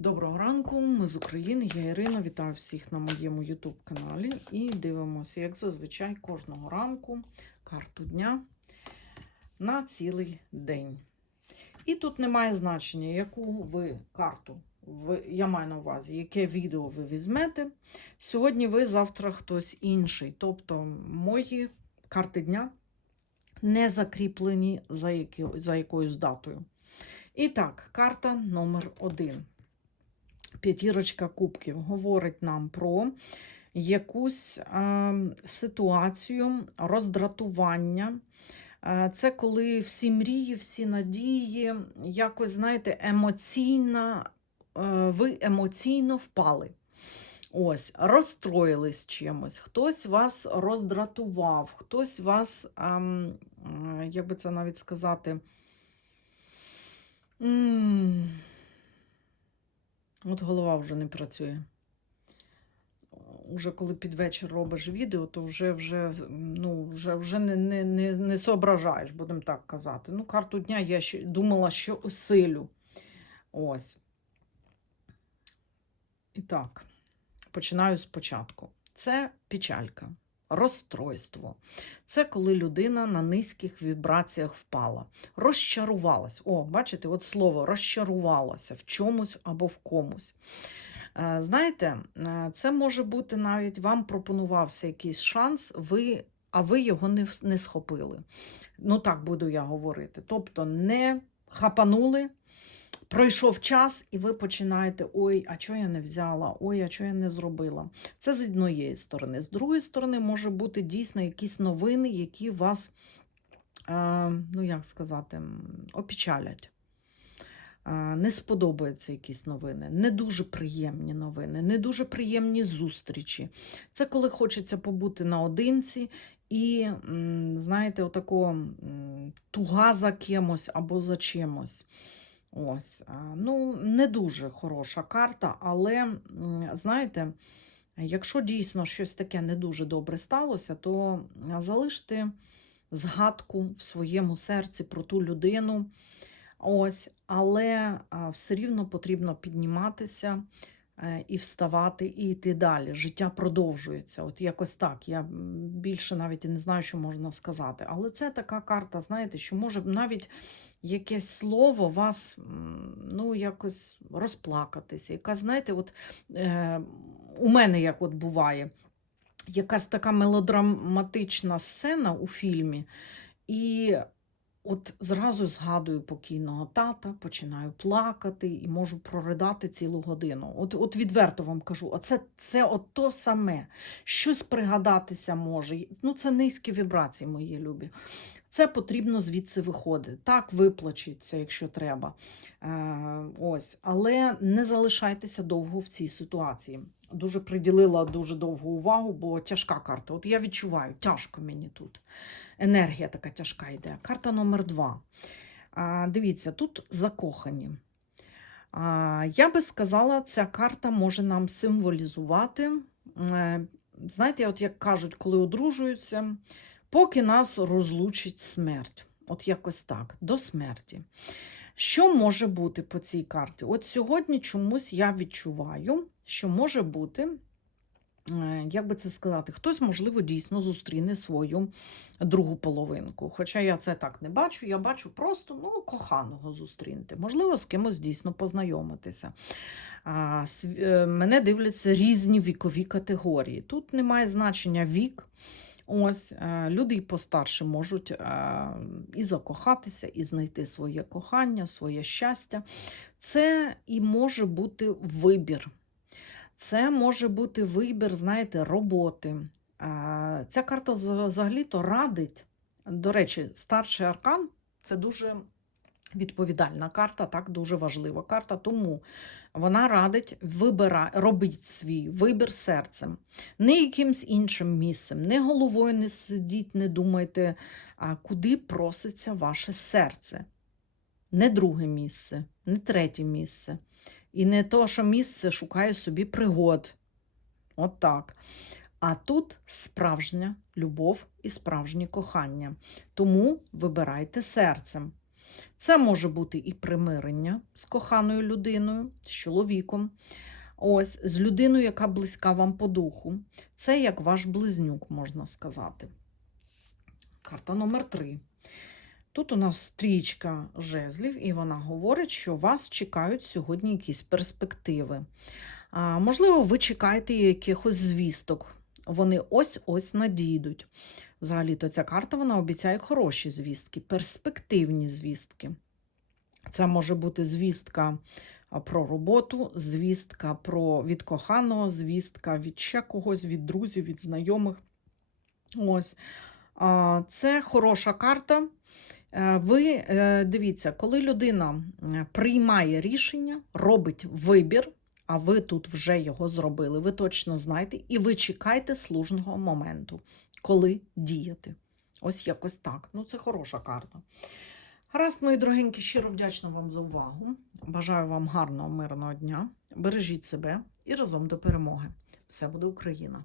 Доброго ранку, ми з України, я Ірина. Вітаю всіх на моєму YouTube каналі. І дивимося, як зазвичай, кожного ранку карту дня на цілий день. І тут немає значення, яку ви карту, ви, я маю на увазі, яке відео ви візьмете. Сьогодні ви, завтра хтось інший. Тобто мої карти дня не закріплені за, які, за якоюсь датою. І так, карта номер один. П'ятірочка кубків говорить нам про якусь е, ситуацію роздратування. Е, це коли всі мрії, всі надії, якось, знаєте, емоційно, е, ви емоційно впали. Ось, розстроїлись чимось, хтось вас роздратував, хтось вас, ем, як би це навіть сказати, От голова вже не працює. Уже коли під вечір робиш відео, то вже вже, ну, вже, вже не, не, не, не соображаєш, будемо так казати. Ну, карту дня я ще думала, що усилю. Ось. І так, починаю спочатку. Це печалька, розстройство. Це коли людина на низьких вібраціях впала, розчарувалась. О, бачите, от слово розчарувалася в чомусь або в комусь. Е, Знаєте, е, це може бути навіть вам пропонувався якийсь шанс, ви, а ви його не, не схопили. Ну, так буду я говорити. Тобто не хапанули, пройшов час, і ви починаєте: ой, а чого я не взяла, ой, а чого я не зробила. Це з однієї сторони. З другої сторони, може бути дійсно якісь новини, які вас, е, ну як сказати, м, опечалять. Е, Не сподобаються якісь новини, не дуже приємні новини, не дуже приємні зустрічі. Це коли хочеться побути наодинці і, знаєте, отако туга за кимось або за чимось. Ось, ну, не дуже хороша карта, але, знаєте, якщо дійсно щось таке не дуже добре сталося, то залиште згадку в своєму серці про ту людину. Ось, але все рівно потрібно підніматися і вставати, і йти далі. Життя продовжується. От якось так. Я більше навіть і не знаю, що можна сказати. Але це така карта, знаєте, що може навіть якесь слово вас ну, якось розплакатися. Яка, знаєте, от е, у мене як от буває. Якась така мелодраматична сцена у фільмі, і От зразу згадую покійного тата, починаю плакати і можу проридати цілу годину. От, от відверто вам кажу, оце це от то саме. Щось пригадатися може. Ну, це низькі вібрації, мої любі. Це потрібно звідси виходити. Так, виплачеться, якщо треба. Е, ось. Але не залишайтеся довго в цій ситуації. Дуже приділила дуже довгу увагу, бо тяжка карта. От я відчуваю, тяжко мені тут енергія така тяжка йде. Карта номер два. А, Дивіться, тут закохані. А, Я би сказала, ця карта може нам символізувати. е, Знаєте, от як кажуть, коли одружуються, поки нас розлучить смерть. От якось так, до смерті. Що може бути по цій карті? От сьогодні чомусь я відчуваю, що може бути, е, як би це сказати, хтось, можливо, дійсно зустріне свою другу половинку. Хоча я це так не бачу, я бачу просто ну, коханого зустрінути. Можливо, з кимось дійсно познайомитися. А, е, Мене дивляться різні вікові категорії. Тут немає значення вік. Ось е, люди і постарше можуть і закохатися, і знайти своє кохання, своє щастя. Це і може бути вибір. Це може бути вибір, знаєте, роботи. Ця карта взагалі-то радить. До речі, старший аркан це дуже відповідальна карта, так, дуже важлива карта. Тому вона радить вибира, робіть свій вибір серцем, не якимсь іншим місцем, не головою не сидіть, не думайте, куди проситься ваше серце. Не друге місце, не третє місце. І не то, що місце шукає собі пригод. От так. А тут справжня любов і справжнє кохання. Тому вибирайте серцем. Це може бути і примирення з коханою людиною, з чоловіком. Ось, з людиною, яка близька вам по духу. Це як ваш близнюк, можна сказати. Карта номер три. Тут у нас стрічка жезлів, і вона говорить, що вас чекають сьогодні якісь перспективи. А, можливо, ви чекаєте якихось звісток. Вони ось-ось надійдуть. Взагалі-то ця карта вона обіцяє хороші звістки, перспективні звістки. Це може бути звістка про роботу, звістка про від коханого, звістка від ще когось, від друзів, від знайомих. Ось. Це хороша карта. Е, Ви е, дивіться, коли людина приймає рішення, робить вибір, а ви тут вже його зробили, ви точно знаєте, і ви чекаєте слушного моменту, коли діяти. Ось якось так. Ну, це хороша карта. Гаразд, мої дорогенькі, щиро вдячна вам за увагу. Бажаю вам гарного, мирного дня. Бережіть себе і разом до перемоги. Все буде Україна!